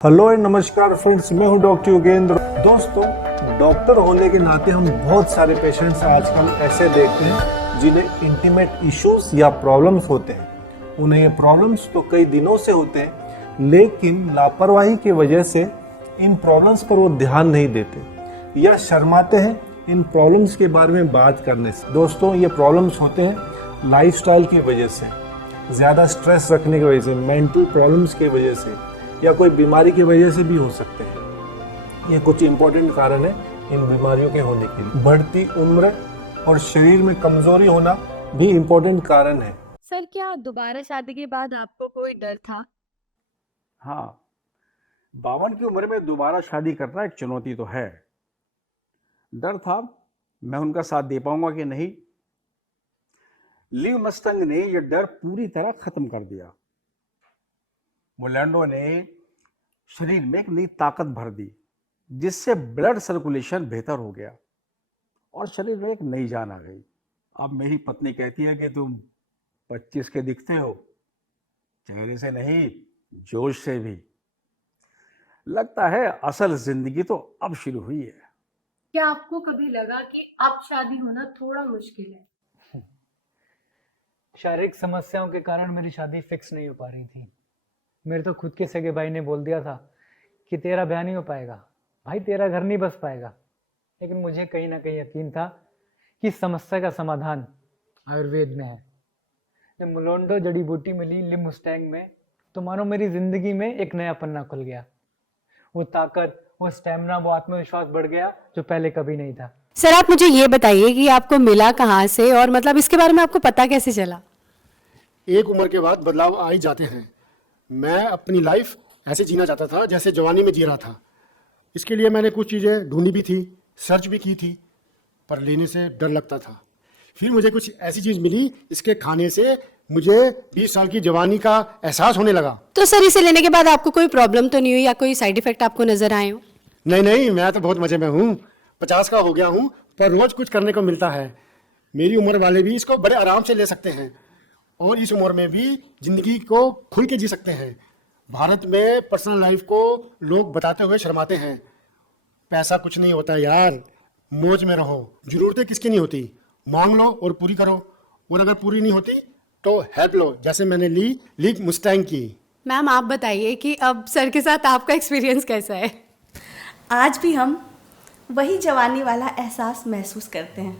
Hello and नमस्कार friends, मैं हूं डॉक्टर योगेंद्र। दोस्तों, डॉक्टर होने के नाते हम बहुत सारे पेशेंट्स आजकल ऐसे देखते हैं जिन्हें इंटीमेट इश्यूज या प्रॉब्लम्स होते हैं। उन्हें ये प्रॉब्लम्स तो कई दिनों से होते हैं, लेकिन लापरवाही की वजह से इन प्रॉब्लम्स पर वो ध्यान नहीं देते या शर्माते हैं इन प्रॉब्लम्स के बारे में बात करने से। दोस्तों, ये प्रॉब्लम्स होते हैं लाइफस्टाइल की वजह से, ज़्यादा स्ट्रेस रखने की वजह से, मेंटल प्रॉब्लम्स की वजह से या कोई बीमारी की वजह से भी हो सकते हैं। ये कुछ इंपॉर्टेंट कारण है इन बीमारियों के होने के लिए। बढ़ती उम्र और शरीर में कमजोरी होना भी इंपॉर्टेंट कारण है। सर, क्या दोबारा शादी के बाद आपको कोई डर था? हाँ, 52 की उम्र में दोबारा शादी करना एक चुनौती तो है। डर था मैं उनका साथ दे पाऊंगा कि नहीं। लिव मस्टंग ने यह डर पूरी तरह खत्म कर दिया। मोलैंडो ने शरीर में एक नई ताकत भर दी, जिससे ब्लड सर्कुलेशन बेहतर हो गया और शरीर में एक नई जान आ गई। अब मेरी पत्नी कहती है कि तुम 25 के दिखते हो, चेहरे से नहीं, जोश से भी। लगता है असल जिंदगी तो अब शुरू हुई है। क्या आपको कभी लगा कि अब शादी होना थोड़ा मुश्किल है? शारीरिक समस्याओं के कारण मेरी शादी फिक्स नहीं हो पा रही थी। मेरे तो खुद के सगे भाई ने बोल दिया था कि तेरा ब्याह नहीं हो पाएगा, भाई तेरा घर नहीं बस पाएगा। लेकिन मुझे कहीं ना कहीं यकीन था कि इस समस्या का समाधान आयुर्वेद में है। जब मुलोंडो जड़ी बूटी मिली लिम मुस्टैंग में, तो मानो मेरी जिंदगी में एक नया पन्ना खुल गया। वो ताकत, वो स्टेमिना, वो आत्मविश्वास बढ़ गया जो पहले कभी नहीं था। सर, आप मुझे ये बताइए कि आपको मिला कहाँ से और मतलब इसके बारे में आपको पता कैसे चला? एक उम्र के बाद बदलाव आ ही जाते हैं। मैं अपनी लाइफ ऐसे जीना चाहता था जैसे जवानी में जी रहा था। इसके लिए मैंने कुछ चीज़ें ढूंढी भी थी, सर्च भी की थी, पर लेने से डर लगता था। फिर मुझे कुछ ऐसी चीज़ मिली, इसके खाने से मुझे 20 साल की जवानी का एहसास होने लगा। तो सर, इसे लेने के बाद आपको कोई प्रॉब्लम तो नहीं हुई या कोई साइड इफेक्ट आपको नजर आए हो? नहीं नहीं, मैं तो बहुत मज़े में हूँ। 50 का हो गया हूँ, पर रोज़ कुछ करने को मिलता है। मेरी उम्र वाले भी इसको बड़े आराम से ले सकते हैं और इस उम्र में भी जिंदगी को खुल के जी सकते हैं। भारत में पर्सनल लाइफ को लोग बताते हुए शर्माते हैं। पैसा कुछ नहीं होता यार, मौज में रहो। जरूरतें किसकी नहीं होती, मांग लो और पूरी करो, और अगर पूरी नहीं होती तो हेल्प लो, जैसे मैंने ली मुस्टैंग की। मैम, आप बताइए कि अब सर के साथ आपका एक्सपीरियंस कैसा है? आज भी हम वही जवानी वाला एहसास महसूस करते हैं।